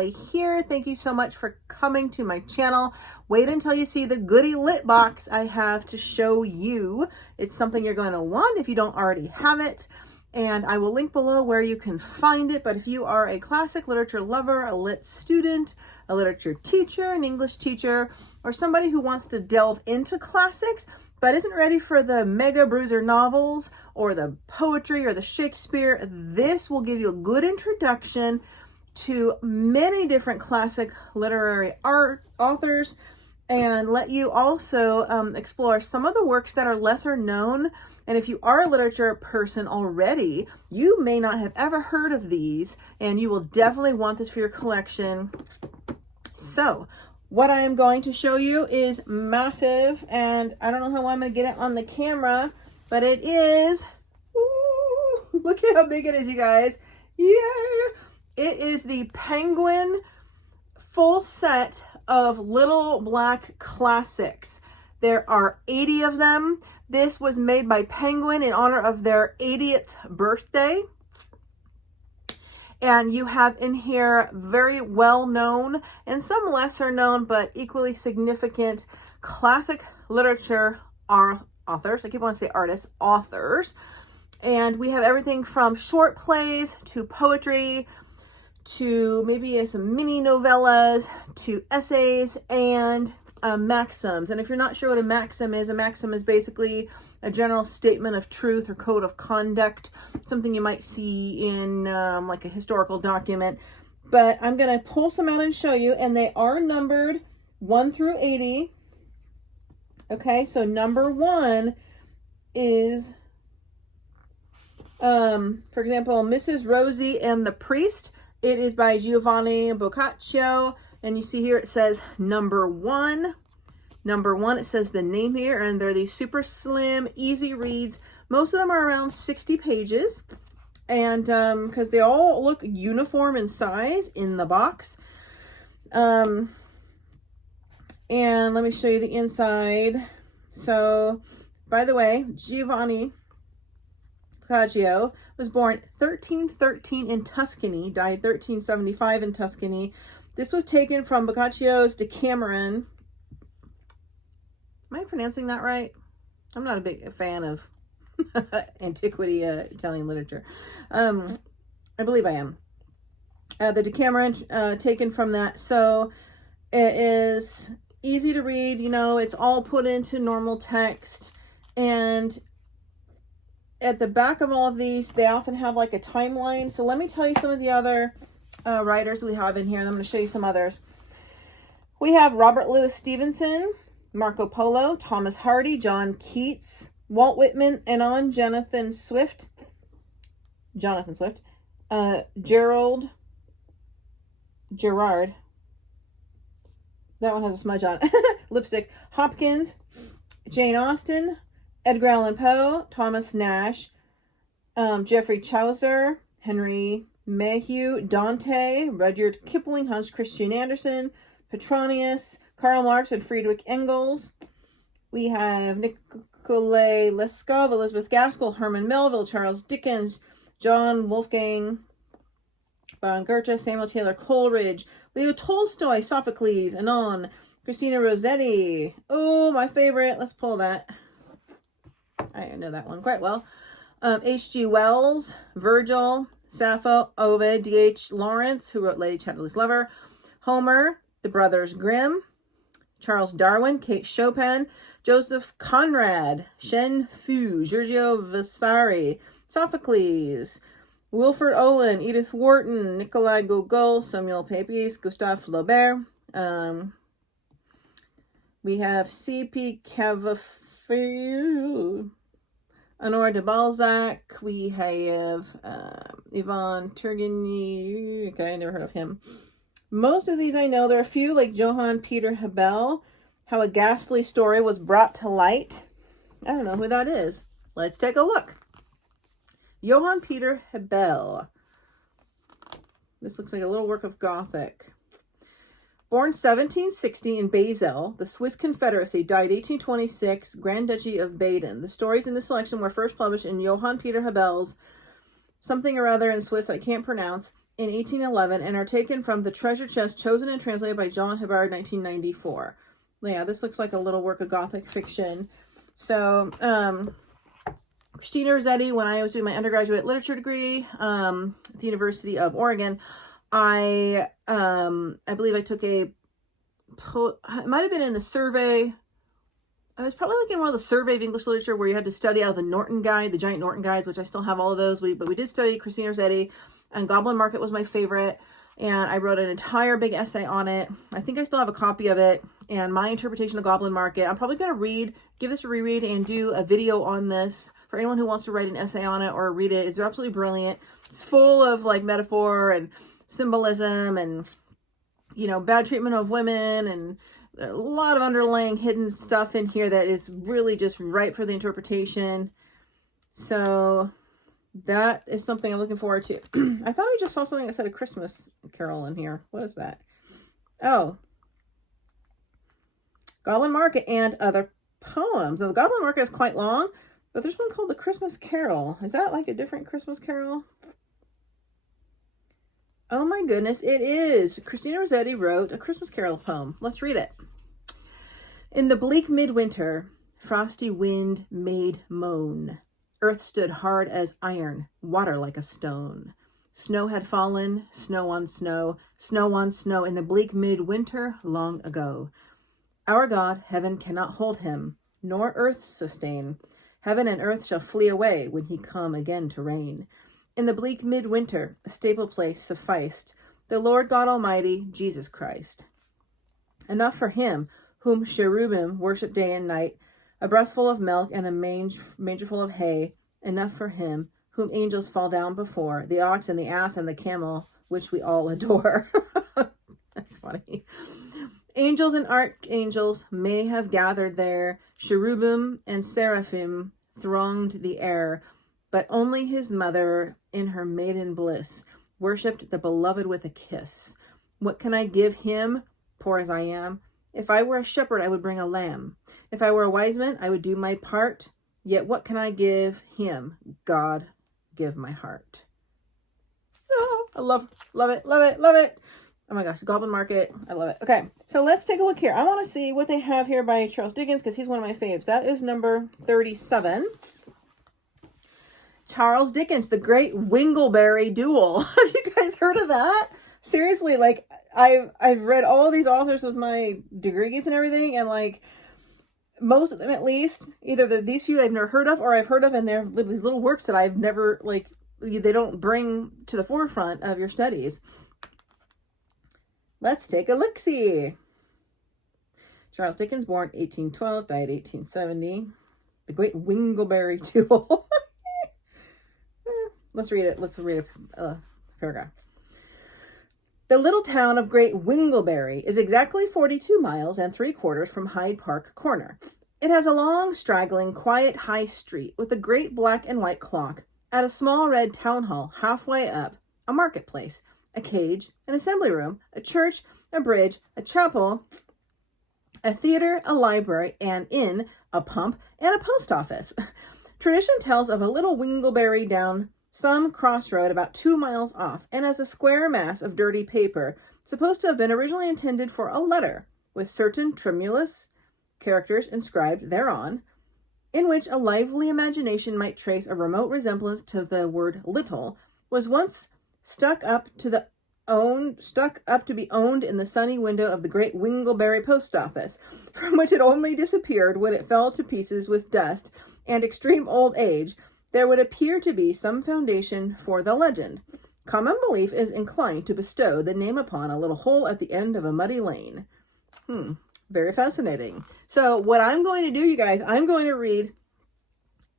finally here. Thank you so much for coming to my channel. Wait until you see the goodie lit box I have to show you. It's something you're going to want if you don't already have it. And I will link below where you can find it. But if you are a classic literature lover, a lit student, a literature teacher, an English teacher, or somebody who wants to delve into classics, but isn't ready for the mega bruiser novels or the poetry or the Shakespeare, this will give you a good introduction to many different classic literary art authors and let you also explore some of the works that are lesser known. And if you are a literature person already, you may not have ever heard of these, and you will definitely want this for your collection. So what I am going to show you is massive, and I don't know how I'm going to get it on the camera, but it is, ooh, look at how big it is, you guys. Yeah, it is the Penguin full set of Little Black Classics. There are 80 of them. This was made by Penguin in honor of their 80th birthday. And you have in here very well-known and some lesser known, but equally significant classic literature authors. I keep wanting to say artists, authors. And we have everything from short plays to poetry to maybe some mini novellas to essays and maxims. And if you're not sure what a maxim is basically a general statement of truth or code of conduct, something you might see in like a historical document. But I'm going to pull some out and show you, and they are numbered 1 through 80. Okay, so number 1 is, for example, Mrs. Rosie and the Priest. It is by Giovanni Boccaccio, and you see here it says number 1. Number 1, it says the name here, and they're these super slim, easy reads. Most of them are around 60 pages, and because they all look uniform in size in the box. And let me show you the inside. So, by the way, Giovanni Boccaccio was born 1313 in Tuscany, died 1375 in Tuscany. This was taken from Boccaccio's Decameron. Am I pronouncing that right? I'm not a big fan of antiquity Italian literature. I believe I am. The Decameron taken from that. So it is easy to read. You know, it's all put into normal text. And at the back of all of these, they often have like a timeline. So let me tell you some of the other writers we have in here. And I'm going to show you some others. We have Robert Louis Stevenson, Marco Polo, Thomas Hardy, John Keats, Walt Whitman, and on Jonathan Swift, Gerard, that one has a smudge on it, lipstick, Hopkins, Jane Austen, Edgar Allan Poe, Thomas Nash, Geoffrey Chaucer, Henry Mayhew, Dante, Rudyard Kipling, Hans Christian Andersen, Petronius, Karl Marx, and Friedrich Engels. We have Nikolai Leskov, Elizabeth Gaskell, Herman Melville, Charles Dickens, John Wolfgang von Goethe, Samuel Taylor Coleridge, Leo Tolstoy, Sophocles, Anon, Christina Rossetti. Oh, my favorite. Let's pull that. I know that one quite well. H.G. Wells, Virgil, Sappho, Ovid, D.H. Lawrence, who wrote Lady Chatterley's Lover, Homer, the Brothers Grimm, Charles Darwin, Kate Chopin, Joseph Conrad, Shen Fu, Giorgio Vasari, Sophocles, Wilfred Owen, Edith Wharton, Nikolai Gogol, Samuel Pepys, Gustave Flaubert. We have C.P. Cavafy, Honore de Balzac. We have Ivan Turgenev. Okay, I never heard of him. Most of these I know. There are a few, like Johann Peter Hebel, How a Ghastly Story Was Brought to Light. I don't know who that is. Let's take a look. Johann Peter Hebel. This looks like a little work of Gothic. Born 1760 in Basel, the Swiss Confederacy, died 1826, Grand Duchy of Baden. The stories in this selection were first published in Johann Peter Hebel's something or other in Swiss I can't pronounce in 1811 and are taken from the treasure chest chosen and translated by John Hibbard, 1994. Yeah, this looks like a little work of Gothic fiction. So, Christina Rossetti, when I was doing my undergraduate literature degree at the University of Oregon, I believe I took it might have been in the survey. I was probably like in one of the survey of English literature where you had to study out of the Norton Guide, the giant Norton Guides, which I still have all of those. But we did study Christina Rossetti, and Goblin Market was my favorite. And I wrote an entire big essay on it. I think I still have a copy of it. And my interpretation of Goblin Market, I'm probably going to give this a reread and do a video on this for anyone who wants to write an essay on it or read it. It's absolutely brilliant. It's full of like metaphor and symbolism and, you know, bad treatment of women and a lot of underlying hidden stuff in here that is really just ripe for the interpretation. So that is something I'm looking forward to. I thought I just saw something that said a Christmas Carol in here. What is that? Oh, Goblin Market and other poems. Now, the Goblin Market is quite long, but there's one called the Christmas Carol. Is that like a different Christmas Carol? Oh my goodness, it is. Christina Rossetti wrote a Christmas Carol poem. Let's read it. In the bleak midwinter, frosty wind made moan. Earth stood hard as iron, water like a stone. Snow had fallen, snow on snow, snow on snow in the bleak midwinter long ago. Our God, heaven cannot hold him, nor earth sustain. Heaven and earth shall flee away when he come again to reign. In the bleak midwinter, a stable place sufficed, the Lord God Almighty, Jesus Christ. Enough for him, whom cherubim worship day and night, a breastful of milk and a mangerful of hay, enough for him, whom angels fall down before, the ox and the ass and the camel, which we all adore. That's funny. Angels and archangels may have gathered there, cherubim and seraphim thronged the air, but only his mother, in her maiden bliss, worshipped the beloved with a kiss. What can I give him, poor as I am? If I were a shepherd, I would bring a lamb. If I were a wise man, I would do my part. Yet what can I give him? God, give my heart. Oh, I love it, love it, love it. Oh my gosh, Goblin Market. I love it. Okay, so let's take a look here. I want to see what they have here by Charles Dickens because he's one of my faves. That is number 37. Charles Dickens, The Great Wingleberry Duel. Have you guys heard of that? Seriously, like I've read all these authors with my degrees and everything, and like most of them at least, either these few I've never heard of or I've heard of, and they're these little works that I've never, like, they don't bring to the forefront of your studies. Let's take a look-see. Charles Dickens, born 1812, died 1870. The Great Wingleberry Duel. Let's read it. Let's read a paragraph. The little town of Great Wingleberry is exactly 42 miles and 3/4 from Hyde Park Corner. It has a long, straggling, quiet high street with a great black and white clock, at a small red town hall halfway up, a marketplace, a cage, an assembly room, a church, a bridge, a chapel, a theater, a library, an inn, a pump, and a post office. Tradition tells of a little Wingleberry down some crossroad about 2 miles off, and as a square mass of dirty paper, supposed to have been originally intended for a letter, with certain tremulous characters inscribed thereon, in which a lively imagination might trace a remote resemblance to the word little, was once stuck up to be owned in the sunny window of the Great Wingleberry post office, from which it only disappeared when it fell to pieces with dust and extreme old age. There would appear to be some foundation for the legend. Common belief is inclined to bestow the name upon a little hole at the end of a muddy lane. Very fascinating. So what I'm going to do, you guys, I'm going to read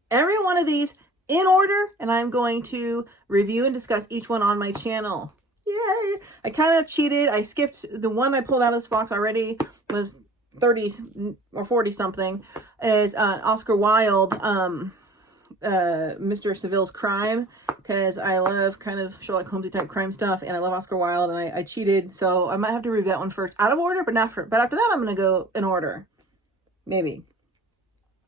every one of these in order, and I'm going to review and discuss each one on my channel. Yay! I kind of cheated. I skipped the one I pulled out of this box already, was 30 or 40 something, is Oscar Wilde, Mr. Seville's Crime, because I love kind of Sherlock Holmes type crime stuff, and I love Oscar Wilde, and I cheated, so I might have to review that one first out of order, but after that I'm gonna go in order, maybe,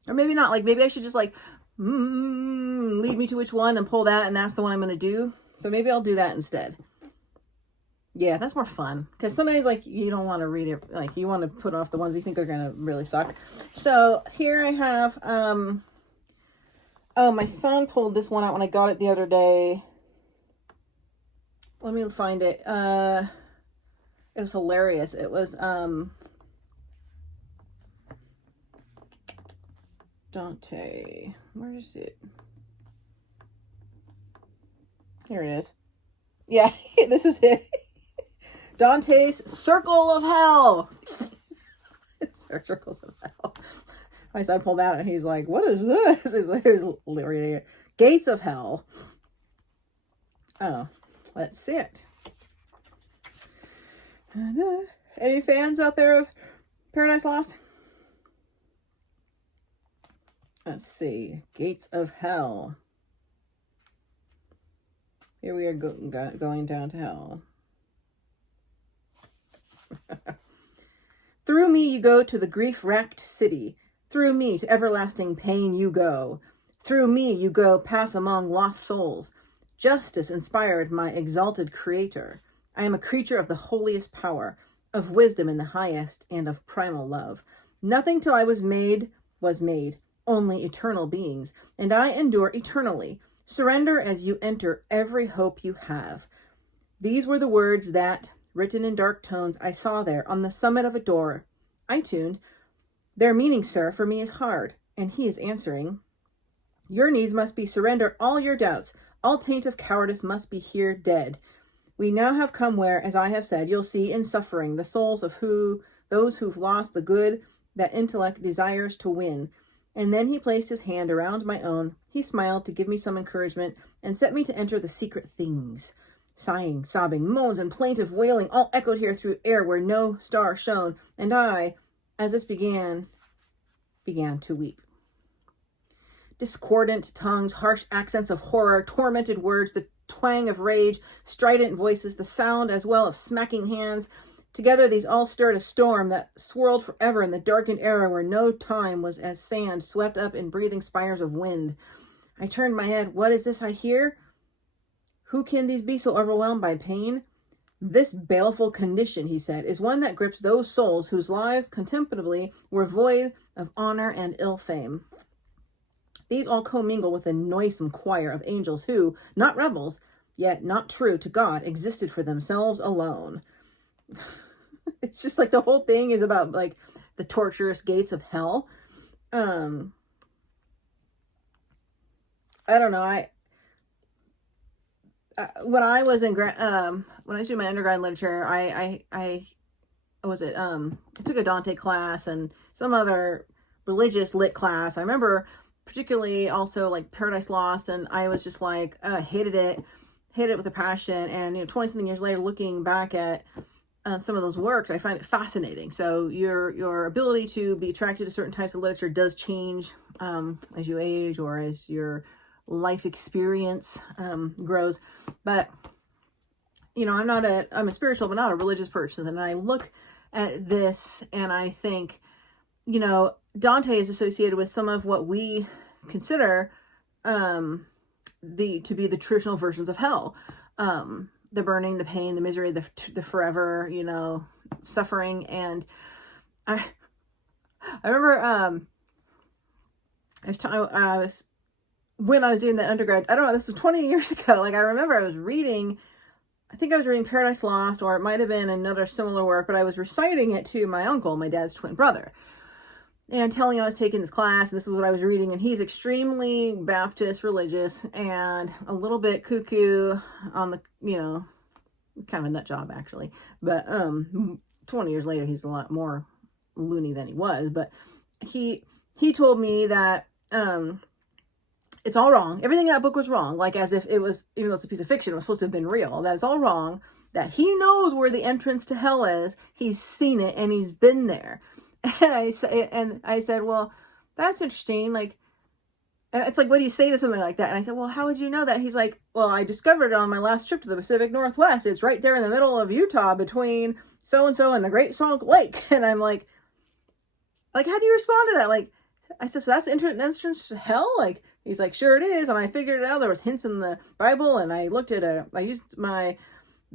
or maybe not. Like, maybe I should just like lead me to which one and pull that, and that's the one I'm gonna do. So maybe I'll do that instead. Yeah, that's more fun. Because sometimes, like, you don't want to read it. Like, you want to put off the ones you think are going to really suck. So, here I have, oh, my son pulled this one out when I got it the other day. Let me find it. It was hilarious. It was, Dante. Where is it? Here it is. Yeah, this is it. Dante's Circle of Hell. It's Circles of Hell. My son pulled that and he's like, what is this? He's like, reading it. Gates of Hell. Oh, let's see it. Any fans out there of Paradise Lost? Let's see. Gates of Hell. Here we are going down to hell. Through me you go to the grief-racked city. Through me to everlasting pain you go. Through me you go pass among lost souls. Justice inspired my exalted creator. I am a creature of the holiest power, of wisdom in the highest, and of primal love. Nothing till I was made, only eternal beings, and I endure eternally. Surrender as you enter every hope you have. These were the words that, written in dark tones, I saw there on the summit of a door. I tuned. Their meaning, sir, for me is hard, and he is answering. Your needs must be surrender all your doubts. All taint of cowardice must be here dead. We now have come where, as I have said, you'll see in suffering the souls of those who've lost the good that intellect desires to win. And then he placed his hand around my own. He smiled to give me some encouragement and set me to enter the secret things. Sighing, sobbing, moans, and plaintive wailing all echoed here through air where no star shone. And I, as this began to weep. Discordant tongues, harsh accents of horror, tormented words, the twang of rage, strident voices, the sound as well of smacking hands. Together these all stirred a storm that swirled forever in the darkened era where no time was as sand swept up in breathing spires of wind. I turned my head. What is this I hear? Who can these be so overwhelmed by pain? This baleful condition, he said, is one that grips those souls whose lives contemptibly were void of honor and ill fame. These all commingle with a noisome choir of angels who, not rebels, yet not true to God, existed for themselves alone. It's just like the whole thing is about like the torturous gates of hell. I don't know. When I was in when I was doing my undergrad literature, I took a Dante class and some other religious lit class. I remember particularly also like Paradise Lost, and I was just like hated it with a passion. And 20-something years later, looking back at some of those works, I find it fascinating. So your ability to be attracted to certain types of literature does change as you age or as your life experience grows. But I'm a spiritual but not a religious person, and I look at this and I think Dante is associated with some of what we consider to be the traditional versions of hell. The burning, the pain, the misery, the forever, suffering. And I remember when I was doing the undergrad, I don't know, this was 20 years ago. Like I remember I was reading Paradise Lost, or it might have been another similar work, but I was reciting it to my uncle, my dad's twin brother, and telling him I was taking this class and this is what I was reading. And he's extremely Baptist religious and a little bit cuckoo on the, kind of a nut job actually. But 20 years later, he's a lot more loony than he was. But he told me that it's all wrong. Everything in that book was wrong. Like as if it was, even though it's a piece of fiction, it was supposed to have been real. That it's all wrong. That he knows where the entrance to hell is. He's seen it and he's been there. And I said, well, that's interesting. Like, and it's like, what do you say to something like that? And I said, well, how would you know that? He's like, well, I discovered it on my last trip to the Pacific Northwest. It's right there in the middle of Utah between so-and-so and the Great Salt Lake. And I'm like, how do you respond to that? Like, I said, so that's the entrance to hell? Like, he's like, sure it is. And I figured it out. There was hints in the Bible. And I looked at I used my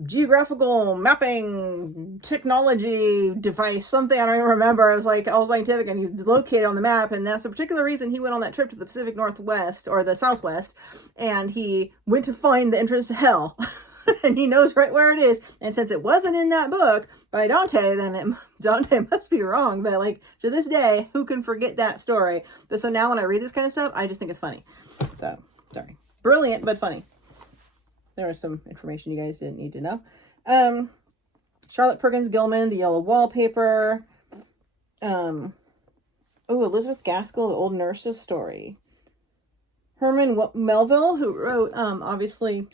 geographical mapping technology device, something I don't even remember. It was like all scientific, and he's located on the map, and that's a particular reason he went on that trip to the Pacific Northwest or the Southwest, and he went to find the entrance to hell. And he knows right where it is. And since it wasn't in that book by Dante, then Dante must be wrong. But like to this day, who can forget that story? But so now when I read this kind of stuff, I just think it's funny. So sorry, brilliant but funny. There was some information you guys didn't need to know. Charlotte Perkins Gilman, The Yellow Wallpaper. Oh, Elizabeth Gaskell, The Old Nurse's Story. Herman Melville, who wrote, obviously,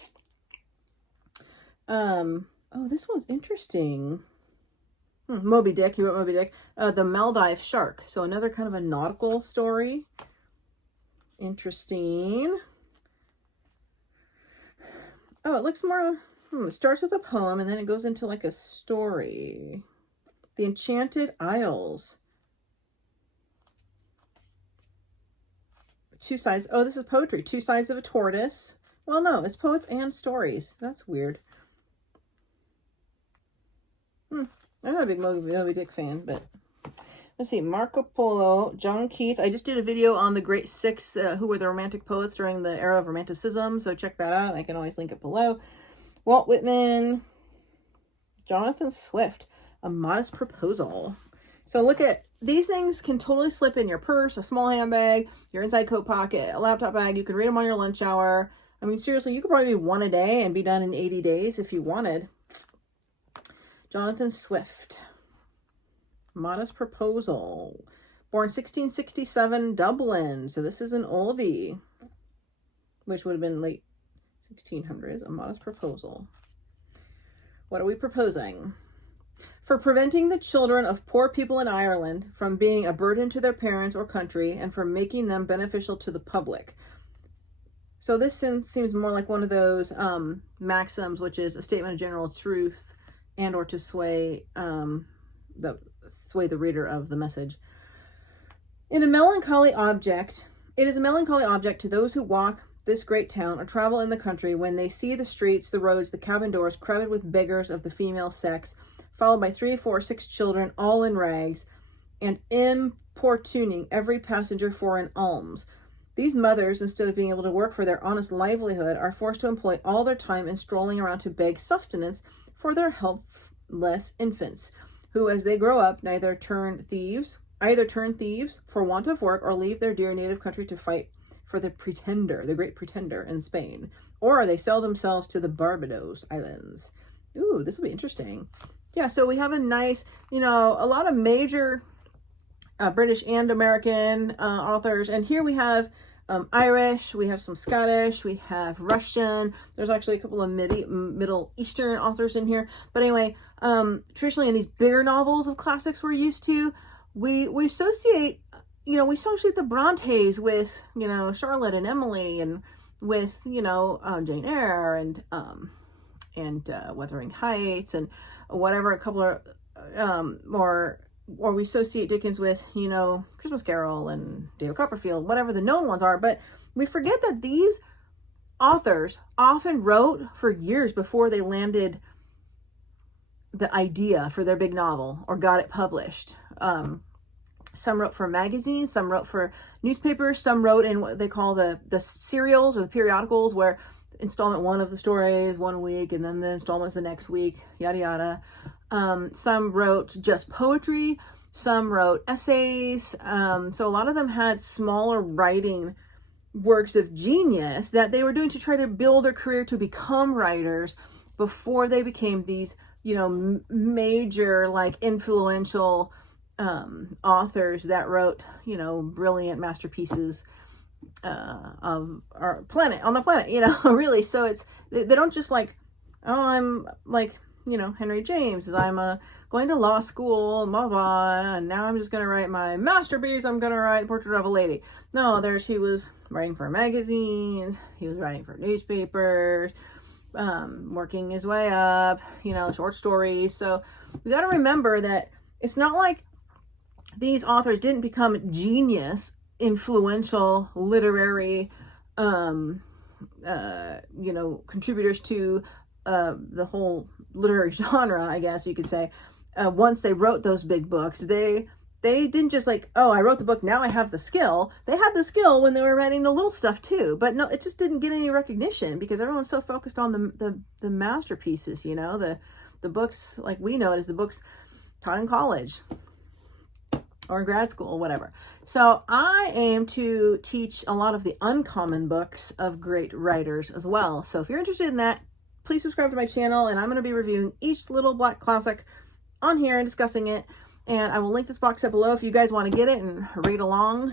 oh, this one's interesting. Moby Dick, he wrote Moby Dick. The Maldive Shark. So another kind of a nautical story. Interesting. Oh, it looks more, it starts with a poem and then it goes into like a story. The Enchanted Isles. Two sides. Oh, this is poetry. Two Sides of a Tortoise. Well, no, it's poets and stories. That's weird. I'm not a big Moby Dick fan, but let's see. Marco Polo, John Keats. I just did a video on the Great Six, who were the romantic poets during the era of Romanticism, so check that out. I can always link it below. Walt Whitman, Jonathan Swift, A Modest Proposal. So look at, these things can totally slip in your purse, a small handbag, your inside coat pocket, a laptop bag. You can read them on your lunch hour. I mean, seriously, you could probably be one a day and be done in 80 days if you wanted. Jonathan Swift. Modest Proposal. Born 1667, Dublin. So this is an oldie, which would have been late 1600s. A Modest Proposal. What are we proposing? For preventing the children of poor people in Ireland from being a burden to their parents or country, and for making them beneficial to the public. So this seems more like one of those maxims, which is a statement of general truth and or to sway the reader of the message. It is a melancholy object to those who walk this great town or travel in the country when they see the streets, the roads, the cabin doors crowded with beggars of the female sex, followed by 3, 4, 6 children, all in rags, and importuning every passenger for an alms. These mothers, instead of being able to work for their honest livelihood, are forced to employ all their time in strolling around to beg sustenance for their helpless infants, who, as they grow up, either turn thieves for want of work, or leave their dear native country to fight for the great pretender in Spain, or they sell themselves to the Barbados Islands. Ooh, this will be interesting. Yeah, so we have a nice, a lot of major British and American authors. And here we have Irish, we have some Scottish, we have Russian. There's actually a couple of Middle Eastern authors in here. But anyway, traditionally in these bigger novels of classics we're used to, we associate, the Brontes with, Charlotte and Emily, and with, Jane Eyre and Wuthering Heights and whatever, a couple of or we associate Dickens with, Christmas Carol and David Copperfield, whatever the known ones are. But we forget that these authors often wrote for years before they landed the idea for their big novel or got it published. Some wrote for magazines, some wrote for newspapers, some wrote in what they call the serials or the periodicals, where installment 1 of the story is 1 week and then the installment's the next week, yada yada. Some wrote just poetry, some wrote essays. So a lot of them had smaller writing works of genius that they were doing to try to build their career to become writers before they became these, major, like, influential authors that wrote, brilliant masterpieces of our planet, on the planet, really. So they don't just like, oh, I'm like, Henry James, I'm going to law school, blah, blah, and now I'm just going to write my masterpiece. I'm going to write Portrait of a Lady. No, he was writing for magazines. He was writing for newspapers, working his way up, short stories. So we got to remember that it's not like these authors didn't become genius, influential literary, contributors to the whole literary genre, I guess you could say, once they wrote those big books, they didn't just like, oh, I wrote the book, now I have the skill. They had the skill when they were writing the little stuff too, but no, it just didn't get any recognition because everyone's so focused on the masterpieces, you know, the books, like we know it as the books taught in college or grad school, whatever. So I aim to teach a lot of the uncommon books of great writers as well. So if you're interested in that, please subscribe to my channel, and I'm going to be reviewing each little black classic on here and discussing it. And I will link this box up below if you guys want to get it and read along.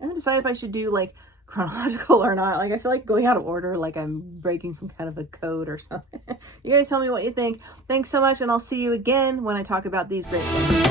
I haven't decided if I should do like chronological or not. Like, I feel like going out of order, like I'm breaking some kind of a code or something. You guys tell me what you think. Thanks so much, and I'll see you again when I talk about these great books.